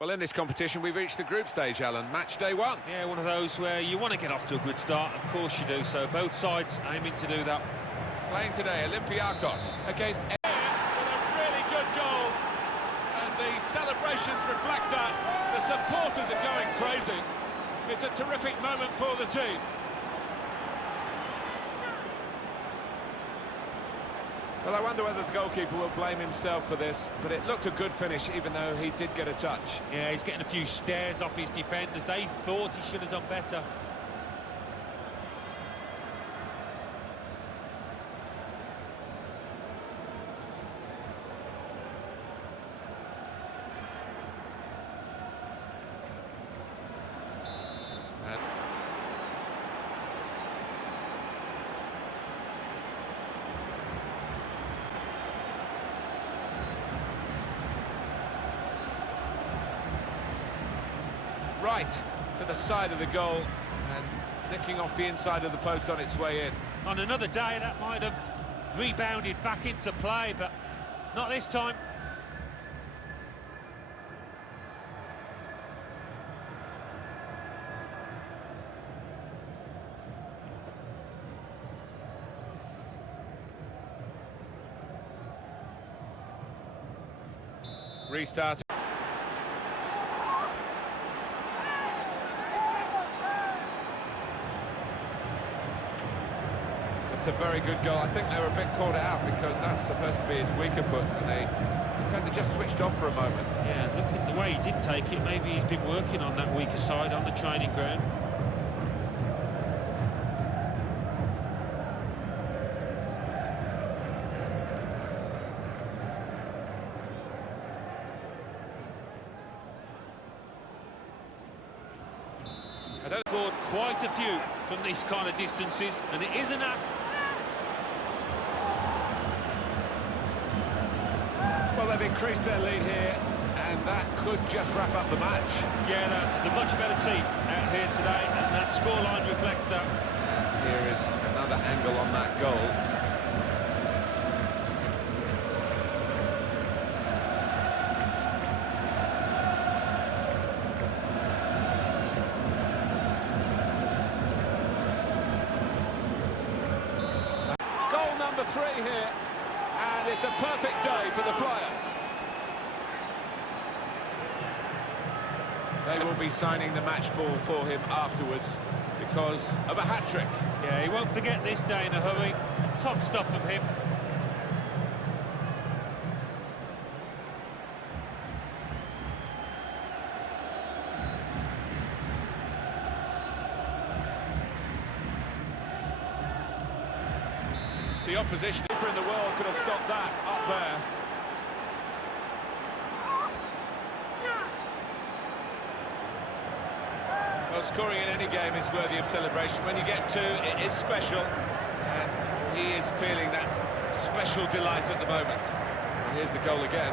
Well, in this competition, we've reached the group stage, Alan. Match day one. Yeah, one of those where you want to get off to a good start. Of course you do. So both sides aiming to do that. Playing today, Olympiacos against... With a really good goal. And the celebrations reflect that. The supporters are going crazy. It's a terrific moment for the team. Well, I wonder whether the goalkeeper will blame himself for this, but it looked a good finish, even though he did get a touch. Yeah, he's getting a few stares off his defenders. They thought he should have done better. Right to the side of the goal and nicking off the inside of the post on its way in. On another day, that might have rebounded back into play, but not this time. Restart. It's a very good goal. I think they were a bit caught out because that's supposed to be his weaker foot, and the defender just switched off for a moment. Yeah, look at the way he did take it. Maybe he's been working on that weaker side on the training ground. Scored quite a few from these kind of distances, and it is an act. Well, they've increased their lead here, and that could just wrap up the match. Yeah, the much better team out here today, and that scoreline reflects that. Here is another angle on that goal. Goal number 3 here, and it's a perfect day for the player. They will be signing the match ball for him afterwards because of a hat-trick. Yeah, he won't forget this day in a hurry. Top stuff from him. The opposition keeper in the world could have stopped that up there. Well, scoring in any game is worthy of celebration. When you get 2, it is special, and he is feeling that special delight at the moment. And here's the goal again.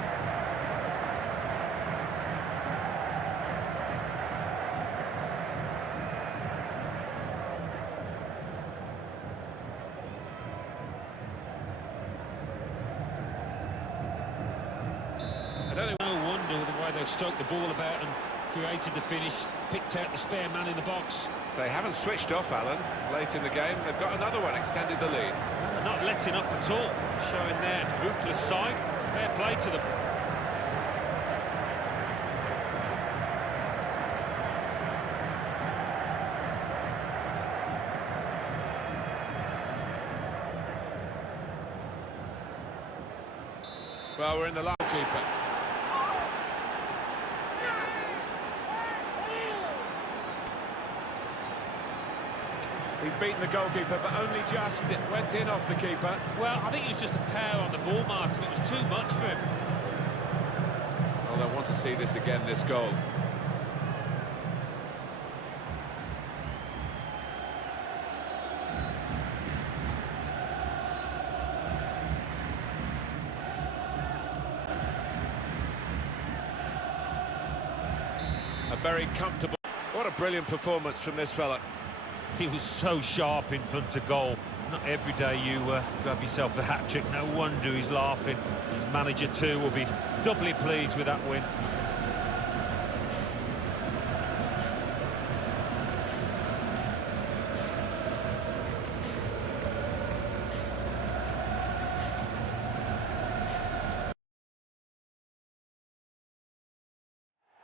No wonder the way they stroked the ball about and created the finish, picked out the spare man in the box. They haven't switched off, Alan. Late in the game, they've got another one, extended the lead. They're not letting up at all, showing their ruthless side. Fair play to them. Well, we're in the last keeper. He's beaten the goalkeeper, but only just. It went in off the keeper. Well, I think it was just a tear on the ball, Martin. It was too much for him. Well, they'll want to see this again, this goal. A very comfortable... What a brilliant performance from this fella. He was so sharp in front of goal. Not every day you grab yourself a hat-trick. No wonder he's laughing. His manager too will be doubly pleased with that win.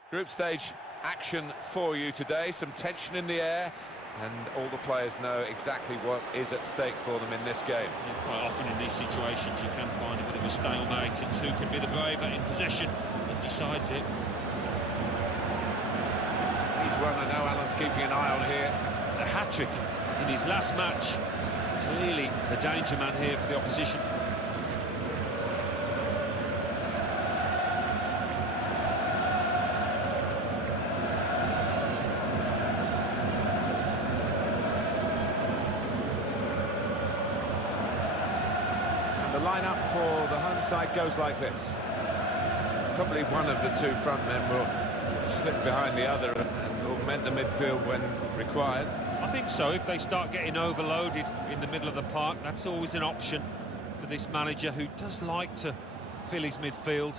Group stage action for you today, some tension in the air, and all the players know exactly what is at stake for them in this game. Yeah, quite often in these situations you can find a bit of a stalemate. It's who can be the braver in possession that decides it. He's one I know Alan's keeping an eye on here. The hat-trick in his last match, clearly the danger man here for the opposition. The lineup for the home side goes like this. Probably one of the two front men will slip behind the other and augment the midfield when required. I think so. If they start getting overloaded in the middle of the park, that's always an option for this manager, who does like to fill his midfield.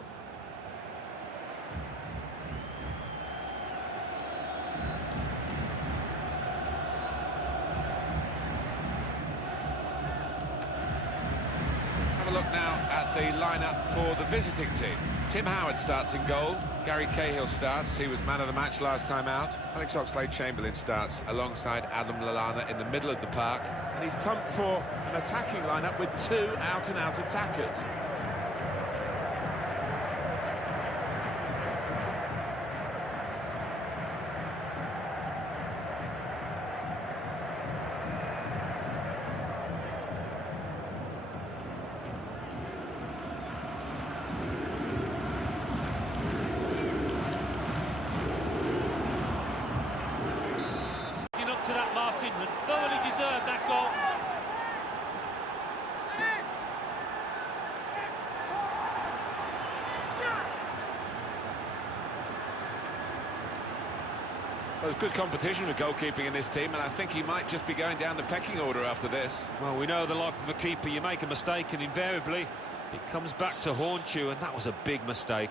Have a look now at the lineup for the visiting team. Tim Howard starts in goal. Gary Cahill starts. He was man of the match last time out. Alex Oxlade-Chamberlain starts alongside Adam Lallana in the middle of the park. And he's pumped for an attacking lineup with two out-and-out attackers. Up to that, Martin, and thoroughly deserved that goal. Well, there's good competition with goalkeeping in this team, and I think he might just be going down the pecking order after this. Well, we know the life of a keeper. You make a mistake and invariably it comes back to haunt you, and that was a big mistake.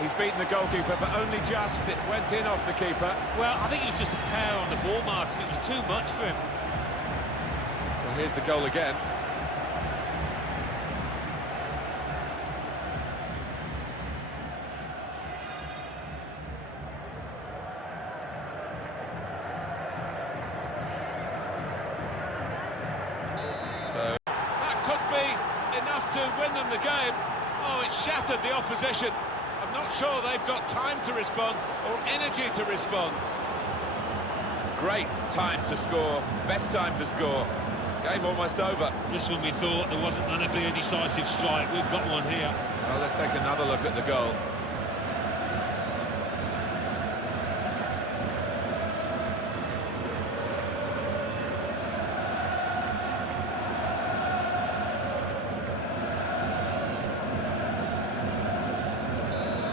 He's beaten the goalkeeper, but only just. It went in off the keeper. Well, I think it was just a tear on the ball, Martin. It was too much for him. Well, here's the goal again. So That could be enough to win them the game. Oh, it shattered the opposition. I'm not sure they've got time to respond or energy to respond. great time to score, best time to score. Game almost over. Just when we thought there wasn't going to be a decisive strike, we've got one here. Well, let's take another look at the goal.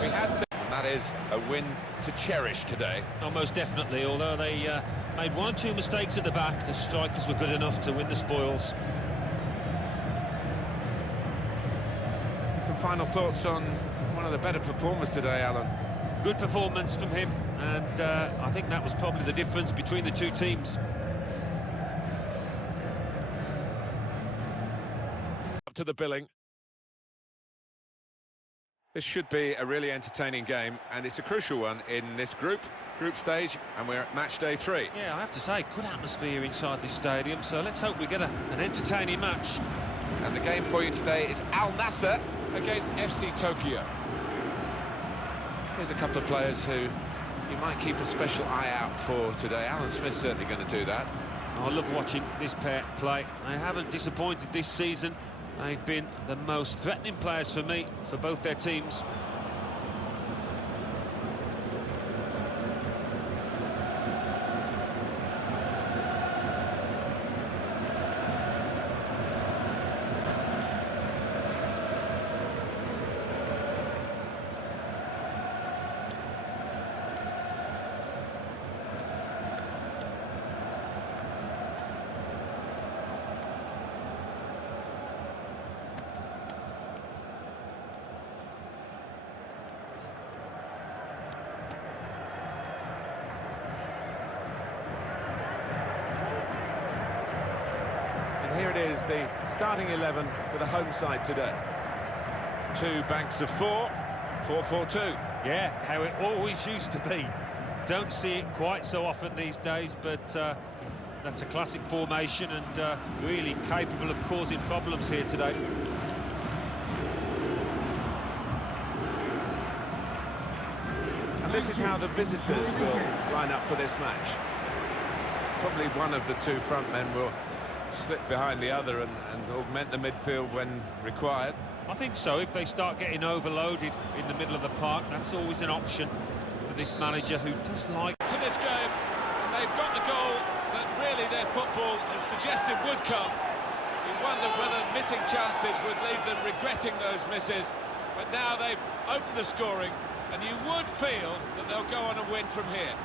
We had said, and that is a win to cherish today. Oh, most definitely, although they made 1 or 2 mistakes at the back, the strikers were good enough to win the spoils. Some final thoughts on one of the better performers today, Alan. Good performance from him, and I think that was probably the difference between the two teams. Up to the billing. This should be a really entertaining game, and it's a crucial one in this group stage, and we're at match day 3. Yeah, I have to say, good atmosphere inside this stadium, so let's hope we get an entertaining match. And the game for you today is Al Nassr against FC Tokyo. Here's a couple of players who you might keep a special eye out for today. Alan Smith's certainly going to do that. I love watching this pair play. They haven't disappointed this season. They've been the most threatening players for me, for both their teams. the starting 11 for the home side today. Two banks of four, 4-4-2. Yeah, how it always used to be. Don't see it quite so often these days, but that's a classic formation and really capable of causing problems here today. And this is how the visitors will line up for this match. Probably one of the two front men will slip behind the other and augment the midfield when required. I think so. If they start getting overloaded in the middle of the park, that's always an option for this manager who does like To this game, and they've got the goal that really their football has suggested would come. You wondered whether missing chances would leave them regretting those misses, but now they've opened the scoring, and you would feel that they'll go on and win from here.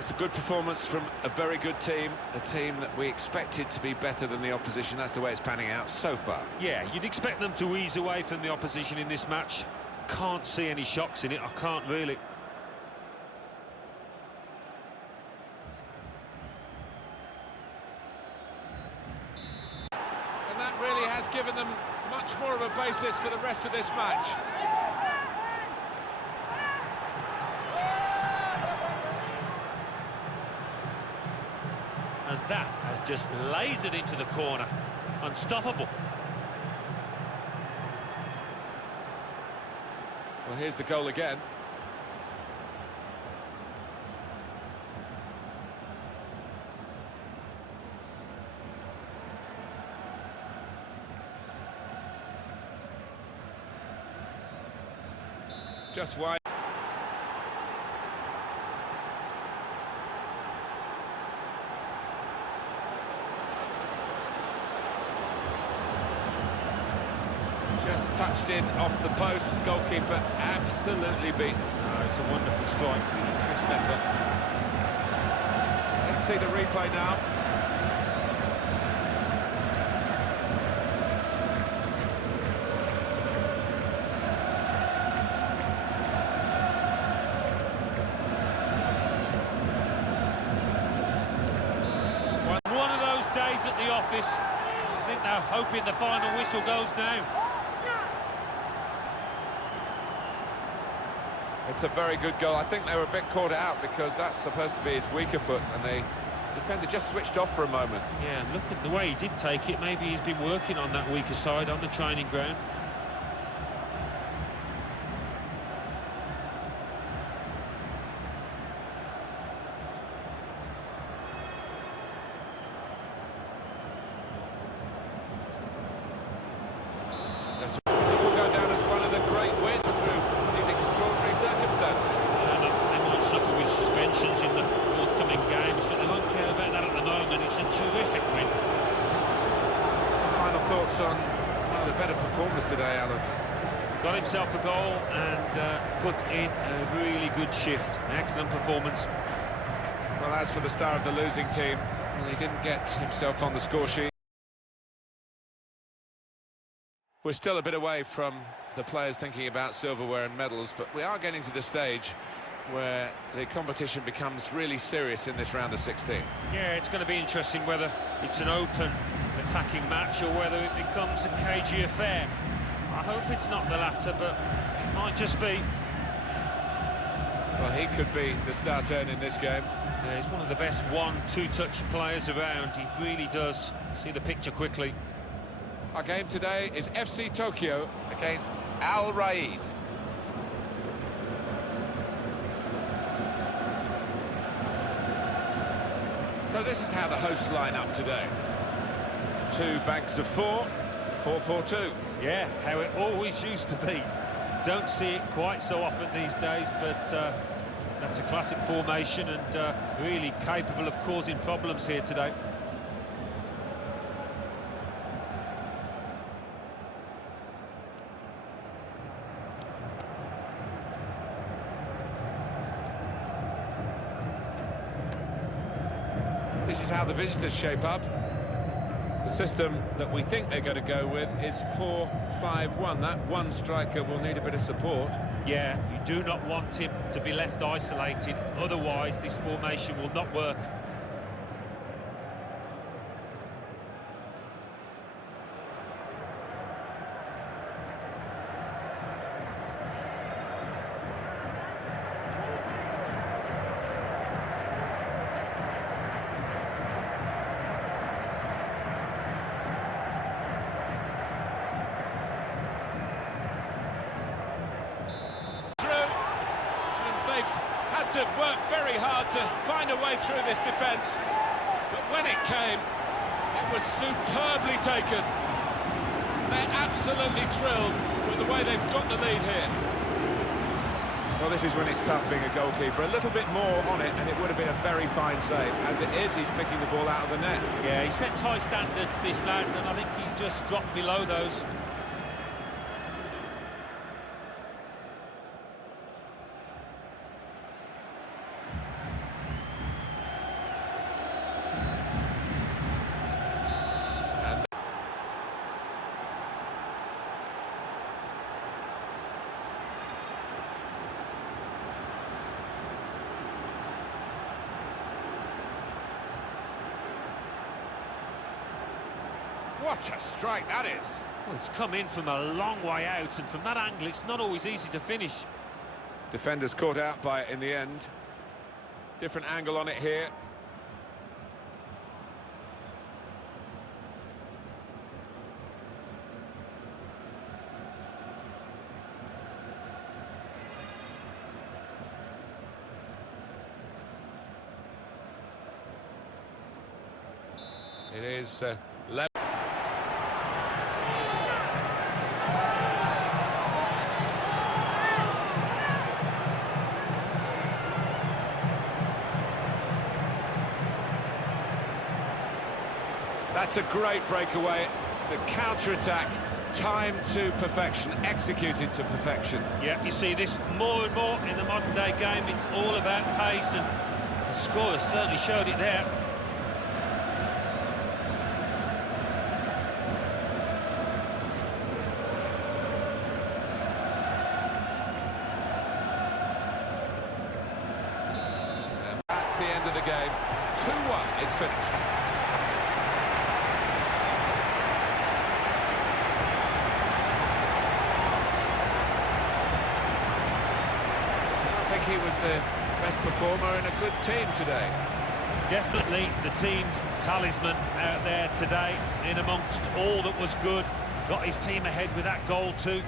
It's a good performance from a very good team, a team that we expected to be better than the opposition. That's the way it's panning out so far. Yeah, you'd expect them to ease away from the opposition in this match. Can't see any shocks in it, I can't really. And that really has given them much more of a basis for the rest of this match. And that has just lasered into the corner. Unstoppable. Well, here's the goal again. Just wide. Just touched in off the post, goalkeeper absolutely beaten. It's a wonderful strike, crisp effort. Let's see the replay now. One of those days at the office. I think they're hoping the final whistle goes now. It's a very good goal. I think they were a bit caught out because that's supposed to be his weaker foot, and the defender just switched off for a moment. Yeah, look at the way he did take it. Maybe he's been working on that weaker side on the training ground. This will go down as one of the great wins through these extraordinary circumstances. They might suffer with suspensions in the forthcoming games, but they won't care about that at the moment. It's a terrific win. Some final thoughts on one of the better performers today, Alan? Got himself a goal and put in a really good shift. An excellent performance. Well, as for the star of the losing team, well, he didn't get himself on the score sheet. We're still a bit away from the players thinking about silverware and medals, but we are getting to the stage where the competition becomes really serious in this round of 16. Yeah, it's going to be interesting whether it's an open attacking match or whether it becomes a cagey affair. I hope it's not the latter, but it might just be. Well, he could be the star turn in this game. Yeah, he's one of the best 1-2 touch players around. He really does see the picture quickly. Our game today is FC Tokyo against Al Raid. So this is how the hosts line up today. Two banks of four, 4-4-2. Yeah, how it always used to be. Don't see it quite so often these days, but that's a classic formation and really capable of causing problems here today. This is how the visitors shape up. The system that we think they're going to go with is 4-5-1. That one striker will need a bit of support. Yeah, you do not want him to be left isolated, otherwise this formation will not work. had to work very hard to find a way through this defence, but when it came, it was superbly taken. They're absolutely thrilled with the way they've got the lead here. Well, this is when it's tough being a goalkeeper. A little bit more on it, and it would have been a very fine save. As it is, he's picking the ball out of the net. Yeah, he sets high standards, this lad, and I think he's just dropped below those. What a strike that is! Well, it's come in from a long way out, and from that angle, it's not always easy to finish. Defenders caught out by it in the end. Different angle on it here. It is level. That's a great breakaway. The counter-attack, timed to perfection, executed to perfection. Yeah, you see this more and more in the modern-day game. It's all about pace, and the scorer certainly showed it there. And that's the end of the game. 2-1, it's finished. He was the best performer in a good team today. Definitely the team's talisman out there today, in amongst all that was good. Got his team ahead with that goal too.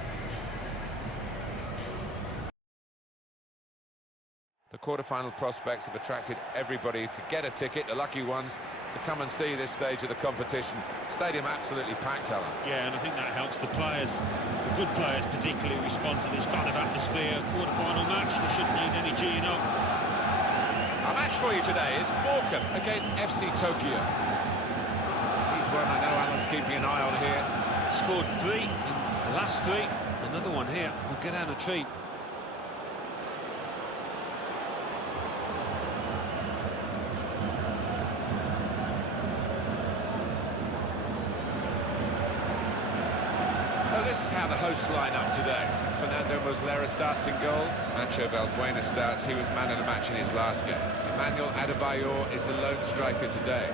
The quarter-final prospects have attracted everybody who could get a ticket, the lucky ones, to come and see this stage of the competition. Stadium absolutely packed, Alan. Yeah, and I think that helps the players, the good players particularly, respond to this kind of atmosphere. Quarter-final match, they shouldn't need any G'ing up. Our match for you today is Morecambe against FC Tokyo. He's one I know Alan's keeping an eye on here. Scored 3 in the last 3. Another one here will get out a treat. So this is how the hosts line up today. Fernando Muslera starts in goal. Nacho Valbuena starts. He was man of the match in his last game. Emmanuel Adebayor is the lone striker today.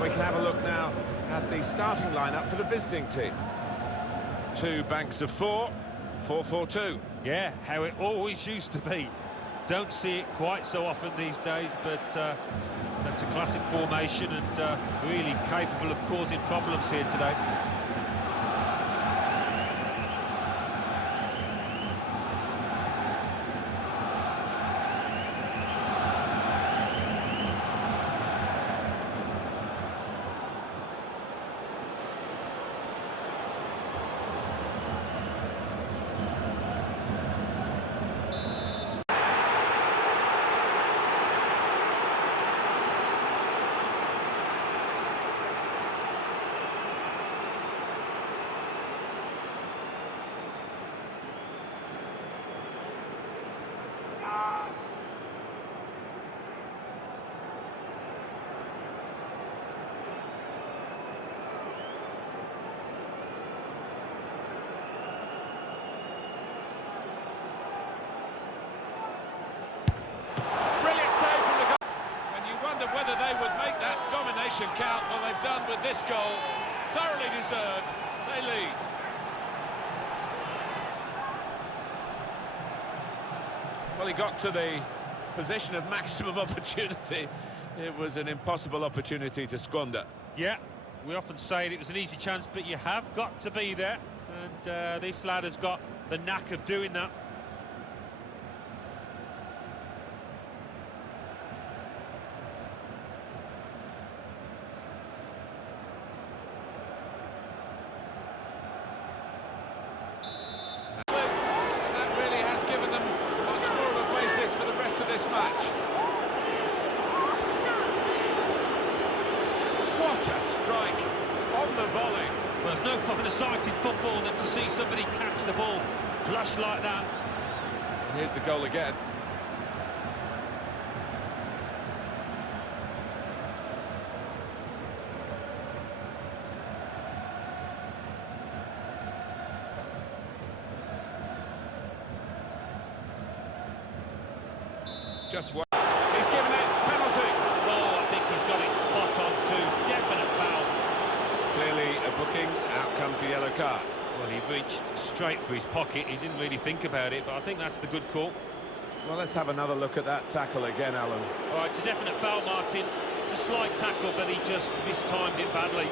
We can have a look now at the starting lineup for the visiting team. 2 banks of 4, 4-4-2. Yeah, how it always used to be. Don't see it quite so often these days, but that's a classic formation, and really capable of causing problems here today. Whether they would make that domination count, well, they've done with this goal. Thoroughly deserved. They lead. Well, he got to the position of maximum opportunity. It was an impossible opportunity to squander. Yeah, we often say it was an easy chance, but you have got to be there. And this lad has got the knack of doing that. That really has given them much more of a basis for the rest of this match. What a strike on the volley. Well, there's no fucking exciting football than to see somebody catch the ball flush like that. Here's the goal again. Just one. He's given it penalty. Oh, I think he's got it spot on too. Definite foul. Clearly a booking. Out comes the yellow card. Well, he reached straight for his pocket. He didn't really think about it, but I think that's the good call. Well, let's have another look at that tackle again, Alan. All right, it's a definite foul, Martin. It's a slight tackle, but he just mistimed it badly.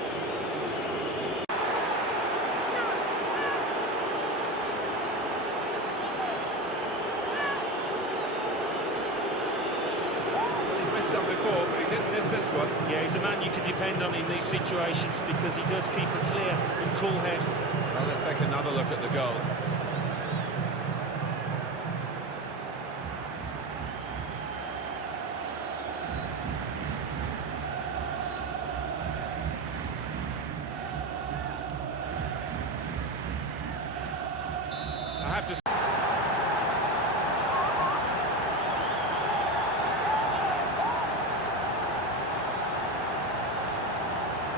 He's missed some before, but he didn't miss this one. Yeah, he's a man you can depend on in these situations because he does keep a clear and cool head. Well, let's take another look at the goal. I have to.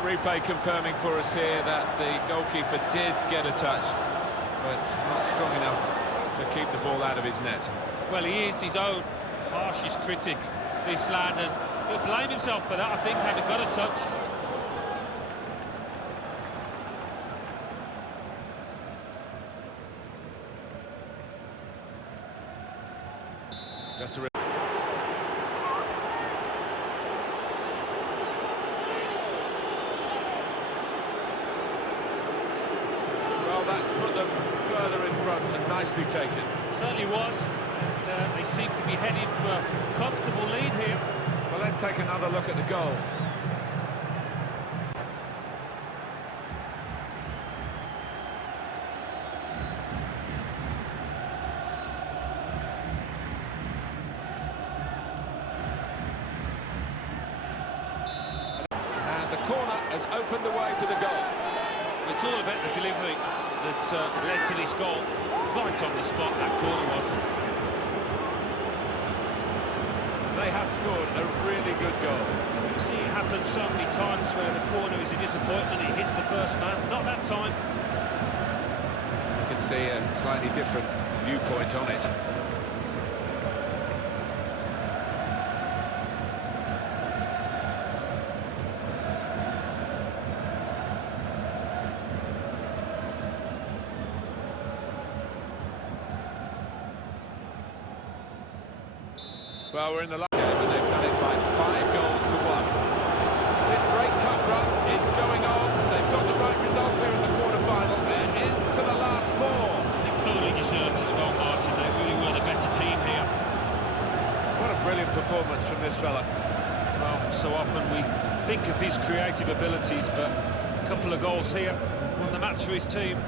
Replay confirming for us here that the goalkeeper did get a touch, but not strong enough to keep the ball out of his net. Well, he is his own harshest critic, this lad, and he'll blame himself for that, I think, having got a touch. Just a Well, that's put them further in front and nicely taken. Certainly was, and they seem to be heading for a comfortable lead here. Well, let's take another look at the goal. And the corner has opened the way to the goal. It's all about the delivery that led to this goal. Right on the spot, that corner was. They have scored a really good goal. You see it happen so many times where the corner is a disappointment, it hits the first man. Not that time. You can see a slightly different viewpoint on it. Well, we're in the last game and they've done it by 5 goals to 1. This great cup run is going on. They've got the right result here in the quarter-final. They're into the last 4. They fully deserved as well, Martin. They really were the better team here. What a brilliant performance from this fella. Well, so often we think of his creative abilities, but a couple of goals here won the match for his team.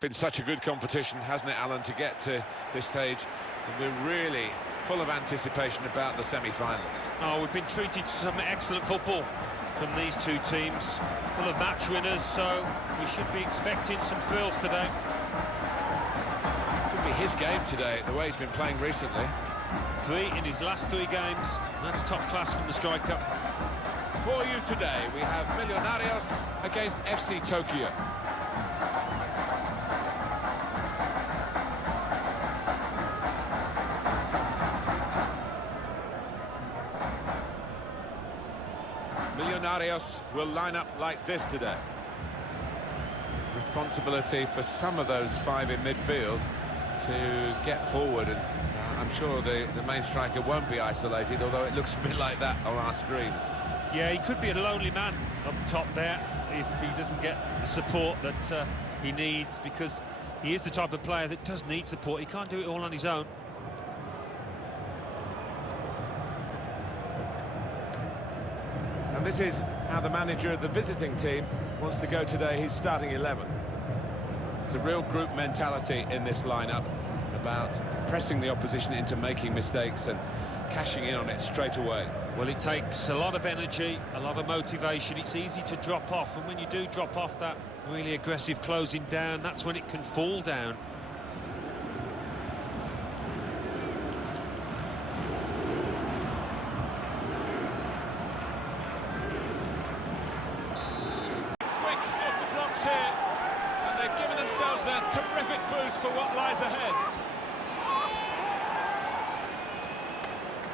Been such a good competition, hasn't it, Alan, to get to this stage? And we're really full of anticipation about the semi-finals. Oh, we've been treated to some excellent football from these two teams, full of match winners, so we should be expecting some thrills today. Could be his game today, the way he's been playing recently. 3 in his last 3 games. That's top class from the striker. For you today, we have Millonarios against FC Tokyo. Millonarios will line up like this today. responsibility for some of those five in midfield to get forward, and I'm sure the main striker won't be isolated, although it looks a bit like that on our screens. Yeah, he could be a lonely man up top there if he doesn't get the support that he needs, because he is the type of player that does need support. He can't do it all on his own. And this is how the manager of the visiting team wants to go today, his starting 11. It's a real group mentality in this lineup, about pressing the opposition into making mistakes and cashing in on it straight away. Well, it takes a lot of energy, a lot of motivation. It's easy to drop off, and when you do drop off that really aggressive closing down, that's when it can fall down. Quick off the blocks here, and they've given themselves a terrific boost for what lies ahead.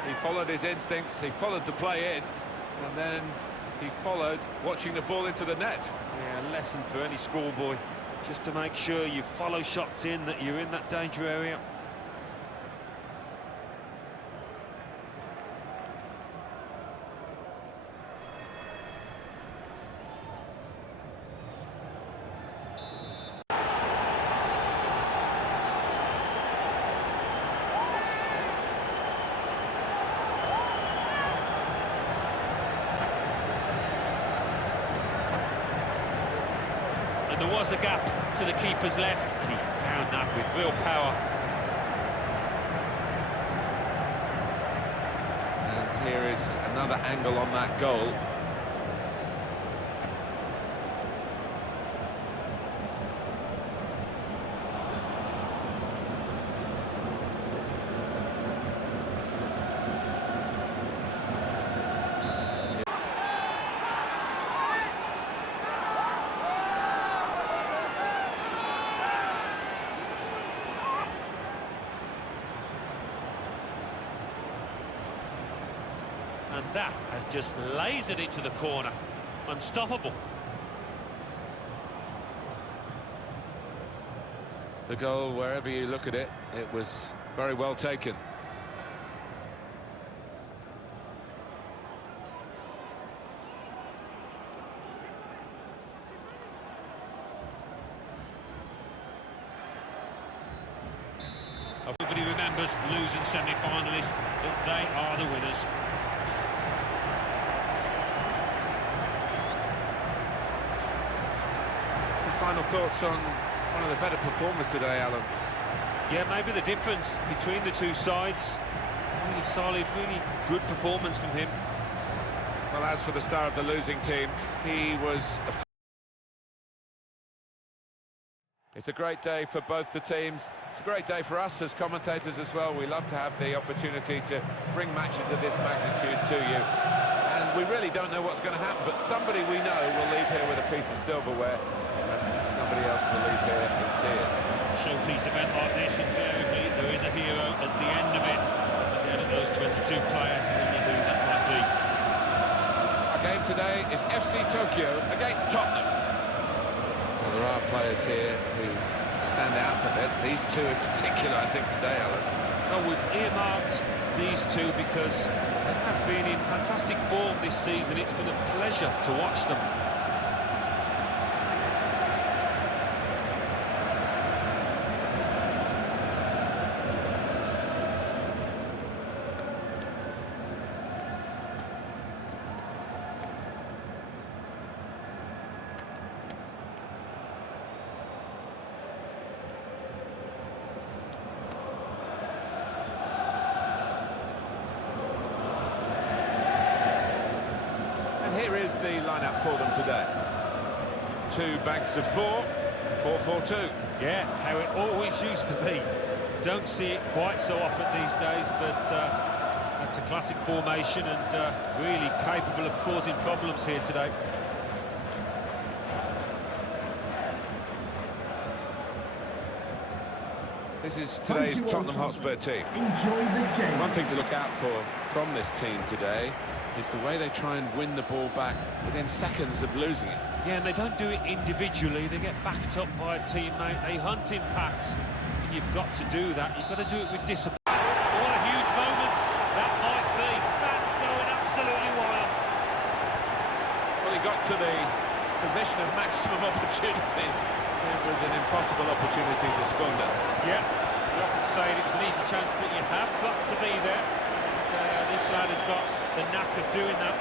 He followed his instincts, he followed the play in, and then he followed watching the ball into the net. Yeah, a lesson for any schoolboy, just to make sure you follow shots in, that you're in that danger area. There was a gap to the keeper's left, and he found that with real power. And here is another angle on that goal. And that has just lasered into the corner. Unstoppable. The goal, wherever you look at it, it was very well taken. Everybody remembers losing semi-finalists, but they are the winners. Some final thoughts on one of the better performers today, Alan? Yeah, maybe the difference between the two sides. Really solid, really good performance from him. Well, as for the star of the losing team, he was... It's a great day for both the teams. It's a great day for us as commentators as well. We love to have the opportunity to bring matches of this magnitude to you. And we really don't know what's going to happen, but somebody we know will leave here with a piece of silverware, and somebody else will leave here in tears. Showpiece event like this, invariably there is a hero at the end of it. At the end of those 22 players, I wonder who that might be. Our game today is FC Tokyo against Tottenham. Well, there are players here who stand out a bit. These two in particular, I think, today, Alan. Well, we've earmarked these two because they have been in fantastic form this season. It's been a pleasure to watch them. Here is the lineup for them today. Two banks of four, 4-4-2. Yeah, how it always used to be. Don't see it quite so often these days, but that's a classic formation and really capable of causing problems here today. This is today's Tottenham Hotspur team. Enjoy the game. One thing to look out for from this team today is the way they try and win the ball back within seconds of losing it. Yeah, and they don't do it individually. They get backed up by a teammate. They hunt in packs. And you've got to do that. You've got to do it with discipline. What a huge moment that might be. Fans going absolutely wild. Well, he got to the position of maximum opportunity. It was an impossible opportunity to squander. Yeah, you often say it was an easy chance, but you have got to be there. And this lad has got the knack of doing that.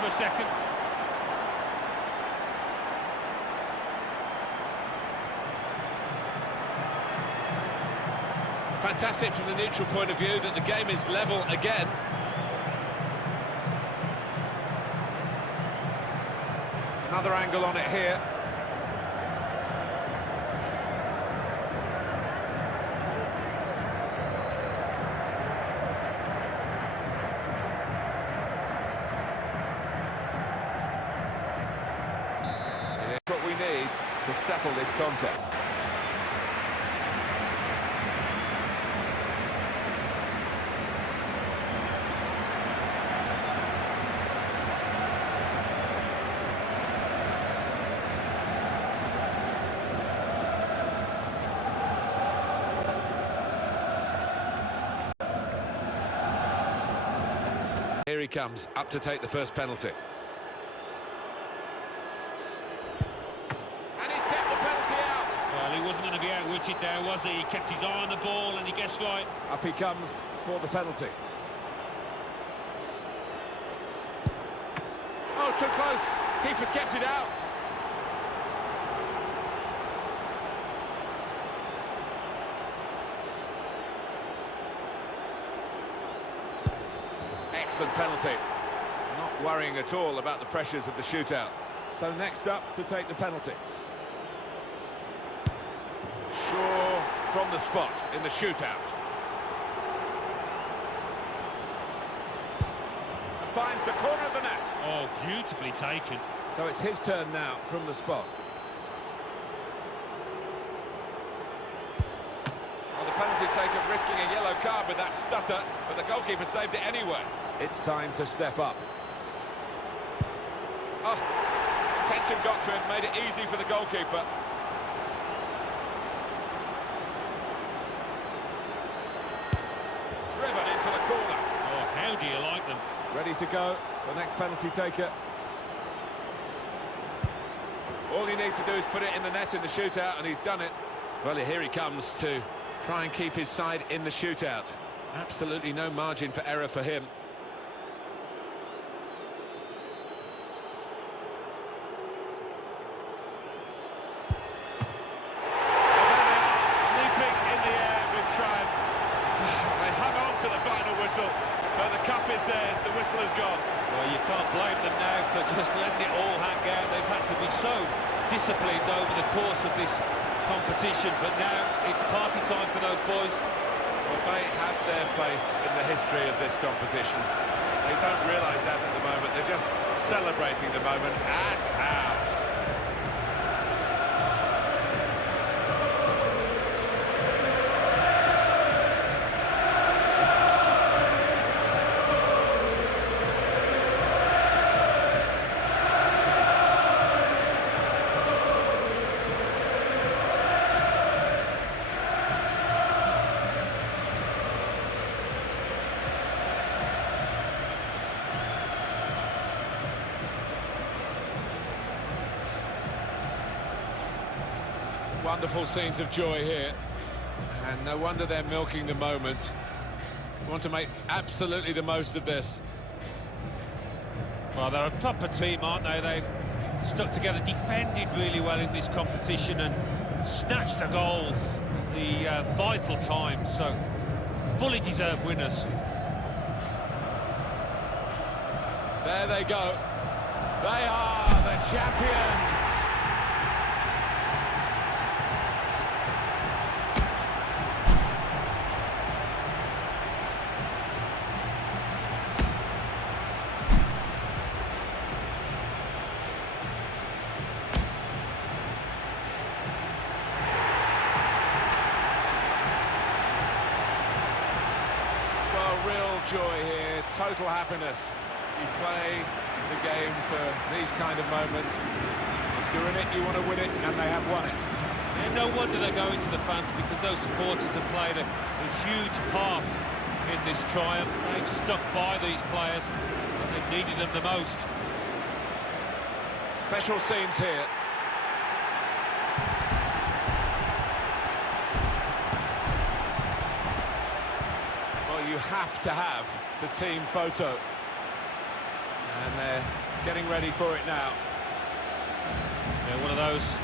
For a second. Fantastic from the neutral point of view that the game is level again. Another angle on it here. It's what we need to settle this contest. Here he comes, up to take the first penalty. And he's kept the penalty out. Well, he wasn't going to be outwitted there, was he? He kept his eye on the ball and he guessed right. Up he comes for the penalty. Oh, too close. Keeper's kept it out. Excellent penalty. Not worrying at all about the pressures of the shootout. So next up to take the penalty. Sure from the spot in the shootout. And finds the corner of the net. Oh, beautifully taken. So it's his turn now from the spot. Well, the penalty taker risking a yellow card with that stutter, but the goalkeeper saved it anyway. It's time to step up. Oh, tension got to him, made it easy for the goalkeeper. Driven into the corner. Oh, how do you like them? Ready to go, the next penalty taker. All you need to do is put it in the net in the shootout, and he's done it. Well, here he comes to try and keep his side in the shootout. Absolutely no margin for error for him. Leaping in the air with triumph. They hung on to the final whistle, but the cup is theirs, the whistle has gone. Well, you can't blame them now for just letting it all hang out. They've had to be so disciplined over the course of this competition, but now it's party time for those boys. Well, they have their place in the history of this competition. They don't realise that at the moment. They're just celebrating the moment and out. Wonderful scenes of joy here, and no wonder they're milking the moment. Want to make absolutely the most of this. Well, they're a proper team, aren't they? They've stuck together, defended really well in this competition and snatched the goals, the vital times, so fully deserved winners. There they go. They are the champions. real joy here, total happiness. You play the game for these kind of moments. If you're in it, you want to win it, and they have won it. And no wonder they're going to the fans, because those supporters have played a huge part in this triumph. They've stuck by these players when they've needed them the most. Special scenes here. Well, you have to have the team photo. And they're getting ready for it now. Yeah, one of those